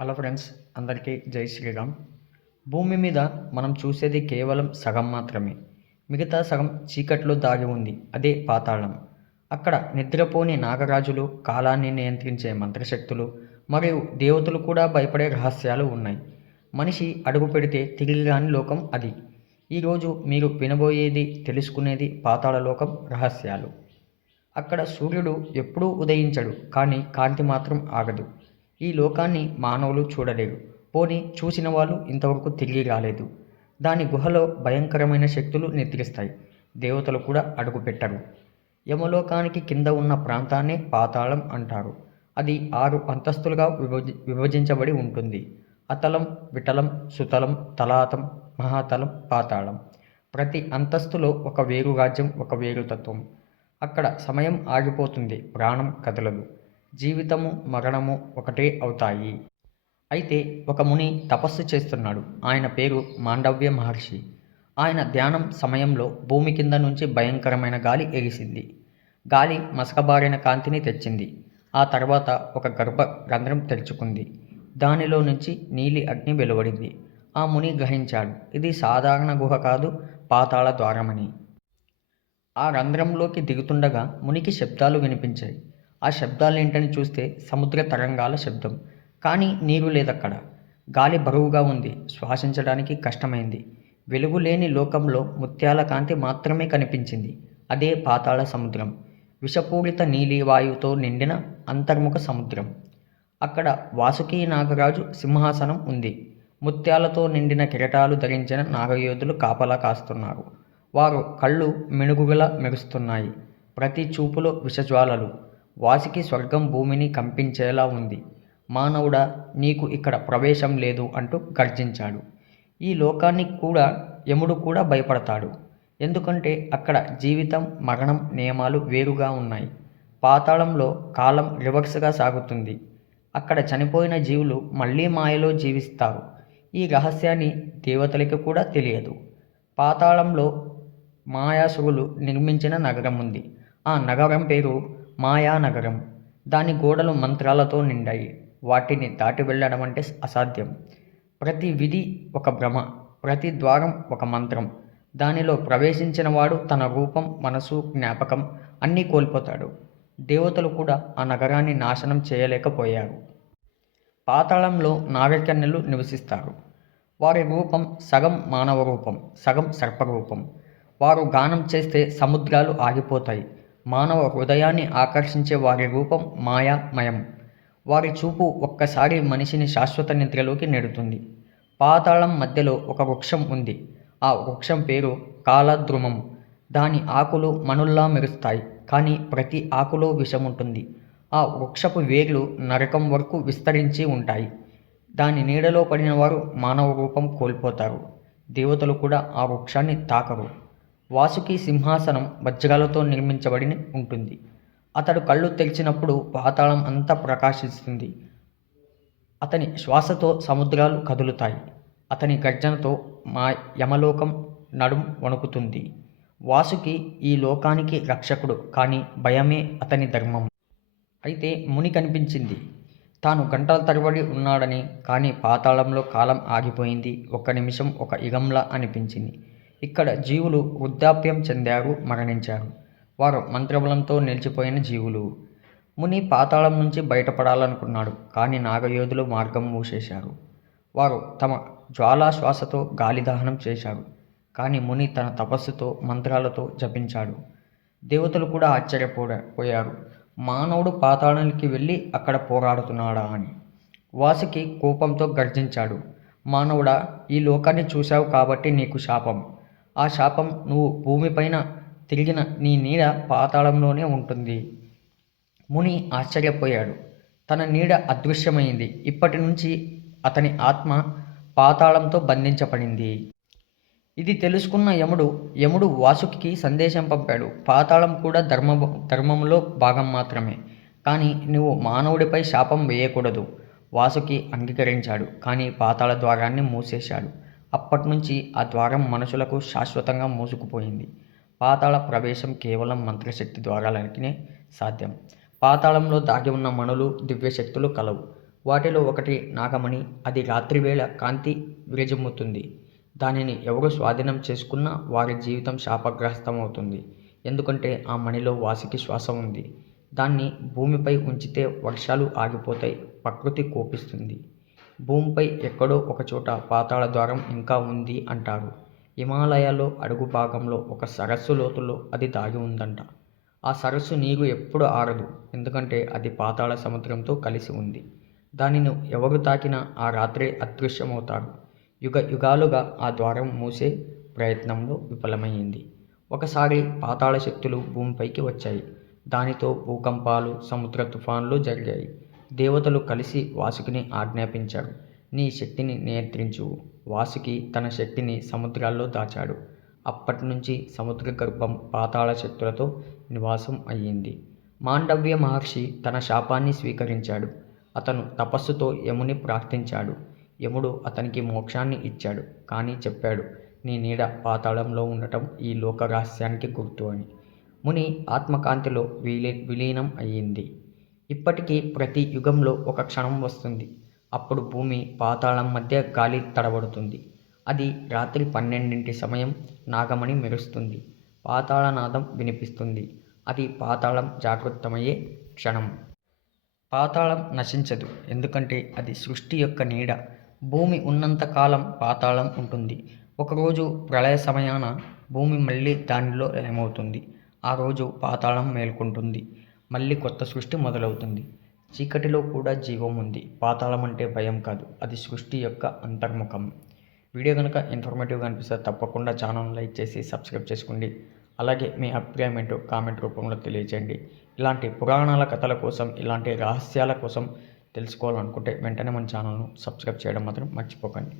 Hello friends అందరికీ జై శ్రీరామ్. భూమి మీద మనం చూసేది కేవలం సగం మాత్రమే. మిగతా సగం చీకట్లో దాగి ఉంది. అదే పాతాళం. అక్కడ నిద్రపోని నాగరాజులు కాలాన్ని నియంత్రించే మంత్రశక్తులు మరియు దేవతలు కూడా భయపడే రహస్యాలు ఉన్నాయి. మనిషి అడుగు పెడితే తిరిగి రాని లోకం అది. ఈరోజు మీరు వినబోయేది తెలుసుకునేది పాతాళ లోకం రహస్యాలు. అక్కడ సూర్యుడు ఎప్పుడూ ఉదయించడు కానీ కాంతి మాత్రం ఆగదు. ఈ లోకాన్ని మానవులు చూడలేరు. పోని చూసిన వాళ్ళు ఇంతవరకు తిరిగి రాలేదు. దాని గుహలో భయంకరమైన శక్తులు నిద్రిస్తాయి దేవతలు కూడా అడుగుపెట్టరు. యమలోకానికి కింద ఉన్న ప్రాంతాన్ని పాతాళం అంటారు. అది ఆరు అంతస్తులుగా విభజి విభజించబడి ఉంటుంది. అతలం విటలం సుతలం తలాతం మహాతలం పాతాళం. ప్రతి అంతస్తులో ఒక వేరు రాజ్యం ఒక వేరు తత్వం. అక్కడ సమయం ఆగిపోతుంది. ప్రాణం కదలదు. జీవితము మరణము ఒకటే అవుతాయి. అయితే ఒక ముని తపస్సు చేస్తున్నాడు. ఆయన పేరు మాండవ్య మహర్షి. ఆయన ధ్యానం సమయంలో భూమి కింద నుంచి భయంకరమైన గాలి ఎగిసింది. గాలి మసకబారిన కాంతిని తెచ్చింది. ఆ తర్వాత ఒక గర్భ రంధ్రం తెరుచుకుంది. దానిలో నుంచి నీలి అగ్ని వెలువడింది. ఆ ముని గ్రహించాడు ఇది సాధారణ గుహ కాదు పాతాళ ద్వారమని. ఆ రంధ్రంలోకి దిగుతుండగా మునికి శబ్దాలు వినిపించాయి. ఆ శబ్దాలేంటని చూస్తే సముద్ర తరంగాల శబ్దం. కానీ నీరు లేదక్కడ. గాలి బరువుగా ఉంది. శ్వాసించడానికి కష్టమైంది. వెలుగు లేని లోకంలో ముత్యాల కాంతి మాత్రమే కనిపించింది. అదే పాతాళ సముద్రం. విషపూరిత నీలి వాయువుతో నిండిన అంతర్ముఖ సముద్రం. అక్కడ వాసుకి నాగరాజు సింహాసనం ఉంది. ముత్యాలతో నిండిన కిరటాలు ధరించిన నాగయోధులు కాపలా కాస్తున్నారు. వారు కళ్ళు మెణుగుగల మెరుస్తున్నాయి. ప్రతి చూపులో విషజ్వాలలు. వాసికి స్వర్గం భూమిని కంపించేలా ఉంది. మానవుడా నీకు ఇక్కడ ప్రవేశం లేదు అంటూ గర్జించాడు. ఈ లోకానికి కూడా యముడు కూడా భయపడతాడు. ఎందుకంటే అక్కడ జీవితం మరణం నియమాలు వేరుగా ఉన్నాయి. పాతాళంలో కాలం రివర్స్గా సాగుతుంది. అక్కడ చనిపోయిన జీవులు మళ్ళీ మాయలో జీవిస్తారు. ఈ రహస్యాన్ని దేవతలకి కూడా తెలియదు. పాతాళంలో మాయాసురులు నిర్మించిన నగరం ఉంది. ఆ నగరం పేరు మాయానగరం. దాని గోడలు మంత్రాలతో నిండాయి. వాటిని దాటి వెళ్ళడం అంటే అసాధ్యం. ప్రతి విధి ఒక భ్రమ ప్రతి ద్వారం ఒక మంత్రం. దానిలో ప్రవేశించిన వాడు తన రూపం మనసు జ్ఞాపకం అన్నీ కోల్పోతాడు. దేవతలు కూడా ఆ నగరాన్ని నాశనం చేయలేకపోయారు. పాతాళంలో నాగకన్యలు నివసిస్తారు. వారి రూపం సగం మానవ రూపం సగం సర్పరూపం వారు గానం చేస్తే సముద్రాలు ఆగిపోతాయి. మానవ హృదయాన్ని ఆకర్షించే వారి రూపం మాయామయం. వారి చూపు ఒక్కసారి మనిషిని శాశ్వత నిద్రలోకి నెడుతుంది. పాతాళం మధ్యలో ఒక వృక్షం ఉంది. ఆ వృక్షం పేరు కాలద్రుమం. దాని ఆకులు మనుల్లా మెరుస్తాయి. కానీ ప్రతి ఆకులో విషం ఉంటుంది ఆ వృక్షపు వేర్లు నరకం వరకు విస్తరించి ఉంటాయి. దాని నీడలో పడిన వారు మానవ రూపం కోల్పోతారు. దేవతలు కూడా ఆ వృక్షాన్ని తాకరు. వాసుకి సింహాసనం వజ్రాలతో నిర్మించబడి ఉంటుంది. అతడు కళ్ళు తెరిచినప్పుడు పాతాళం అంతా ప్రకాశిస్తుంది. అతని శ్వాసతో సముద్రాలు కదులుతాయి. అతని గర్జనతో మా యమలోకం నడుం వణుకుతుంది. వాసుకి ఈ లోకానికి రక్షకుడు కానీ భయమే అతని ధర్మం. అయితే ముని కనిపించింది. తాను గంటల తరబడి ఉన్నాడని కానీ పాతాళంలో కాలం ఆగిపోయింది. ఒక్క నిమిషం ఒక యుగంలా అనిపించింది. ఇక్కడ జీవులు వృద్ధాప్యం చెందారు మరణించారు. వారు మంత్రబలంతో నిలిచిపోయిన జీవులు. ముని పాతాళం నుంచి బయటపడాలనుకున్నాడు కానీ నాగయోధులు మార్గం మూసేశారు. వారు తమ జ్వాలాశ్వాసతో గాలిదహనం చేశారు కానీ ముని తన తపస్సుతో మంత్రాలతో జపించాడు. దేవతలు కూడా ఆశ్చర్యపోయారు. మానవుడు పాతాళానికి వెళ్ళి అక్కడ పోరాడుతున్నాడా అని. వాసుకి కోపంతో గర్జించాడు. మానవుడా ఈ లోకాన్ని చూశావు కాబట్టి నీకు శాపం. ఆ శాపం నువ్వు భూమిపైన తిరిగిన నీ నీడ పాతాళంలోనే ఉంటుంది. ముని ఆశ్చర్యపోయాడు. తన నీడ అదృశ్యమైంది. ఇప్పటి నుంచి అతని ఆత్మ పాతాళంతో బంధించబడింది. ఇది తెలుసుకున్న యముడు యముడు వాసుకి సందేశం పంపాడు. పాతాళం కూడా ధర్మ ధర్మంలో భాగం మాత్రమే. కానీ నువ్వు మానవుడిపై శాపం వేయకూడదు. వాసుకి అంగీకరించాడు. కానీ పాతాళ ద్వారాన్ని మూసేశాడు. అప్పటి నుంచి ఆ ద్వారం మనుషులకు శాశ్వతంగా మూసుకుపోయింది. పాతాళ ప్రవేశం కేవలం మంత్రశక్తి ద్వారాలకే సాధ్యం. పాతాళంలో దాగి ఉన్న మణులు దివ్యశక్తులు కలవు. వాటిలో ఒకటి నాగమణి అది రాత్రివేళ కాంతి విరజిమ్ముతుంది. దానిని ఎవరు స్వాధీనం చేసుకున్నా వారి జీవితం శాపగ్రస్తమవుతుంది. ఎందుకంటే ఆ మణిలో వాసికి శ్వాస ఉంది. దాన్ని భూమిపై ఉంచితే వర్షాలు ఆగిపోతాయి ప్రకృతి కోపిస్తుంది. భూమిపై ఎక్కడో ఒకచోట పాతాళ ద్వారం ఇంకా ఉంది అంటారు. హిమాలయాల్లో అడుగు భాగంలో ఒక సరస్సు లోతులో అది దాగి ఉందంట. ఆ సరస్సు నీరు ఎప్పుడు ఆరదు ఎందుకంటే అది పాతాళ సముద్రంతో కలిసి ఉంది. దానిని ఎవరు తాకినా ఆ రాత్రే అదృశ్యమవుతారు. యుగ యుగాలుగా ఆ ద్వారం మూసే ప్రయత్నంలో విఫలమైంది. ఒకసారి పాతాళ శక్తులు భూమిపైకి వచ్చాయి. దానితో భూకంపాలు సముద్ర తుఫాన్లు జరిగాయి. దేవతలు కలిసి వాసుకిని ఆజ్ఞాపించాడు. నీ శక్తిని నియంత్రించు. వాసుకి తన శక్తిని సముద్రాల్లో దాచాడు. అప్పటి నుంచి సముద్ర గర్భం పాతాళ శక్తులతో నివాసం అయ్యింది. మాండవ్య మహర్షి తన శాపాన్ని స్వీకరించాడు. అతను తపస్సుతో యముని ప్రార్థించాడు. యముడు అతనికి మోక్షాన్ని ఇచ్చాడు. కానీ చెప్పాడు నీ నీడ పాతాళంలో ఉండటం ఈ లోక రహస్యానికి గుర్తు అని. ముని ఆత్మకాంతిలో విలీ విలీనం అయ్యింది. ఇప్పటికీ ప్రతి యుగంలో ఒక క్షణం వస్తుంది. అప్పుడు భూమి పాతాళం మధ్య గాలి తడబడుతుంది. అది రాత్రి పన్నెండింటి సమయం నాగమణి మెరుస్తుంది. పాతాళనాదం వినిపిస్తుంది. అది పాతాళం జాగృతమయ్యే క్షణం. పాతాళం నశించదు. ఎందుకంటే అది సృష్టి యొక్క నీడ. భూమి ఉన్నంత కాలం పాతాళం ఉంటుంది. ఒకరోజు ప్రళయ సమయాన భూమి మళ్ళీ దానిలో లయమవుతుంది. ఆ రోజు పాతాళం మేల్కొంటుంది. మళ్ళీ కొత్త సృష్టి మొదలవుతుంది. చీకటిలో కూడా జీవం ఉంది. పాతాళం అంటే భయం కాదు. అది సృష్టి యొక్క అంతర్ముఖం. వీడియో కనుక ఇన్ఫర్మేటివ్గా అనిపిస్తే తప్పకుండా ఛానల్ లైక్ చేసి సబ్స్క్రైబ్ చేసుకోండి. అలాగే మీ అభిప్రాయం ఏంటో కామెంట్ రూపంలో తెలియజేయండి ఇలాంటి పురాణాల కథల కోసం ఇలాంటి రహస్యాల కోసం తెలుసుకోవాలనుకుంటే వెంటనే మన ఛానల్ను సబ్స్క్రైబ్ చేయడం మాత్రం మర్చిపోకండి.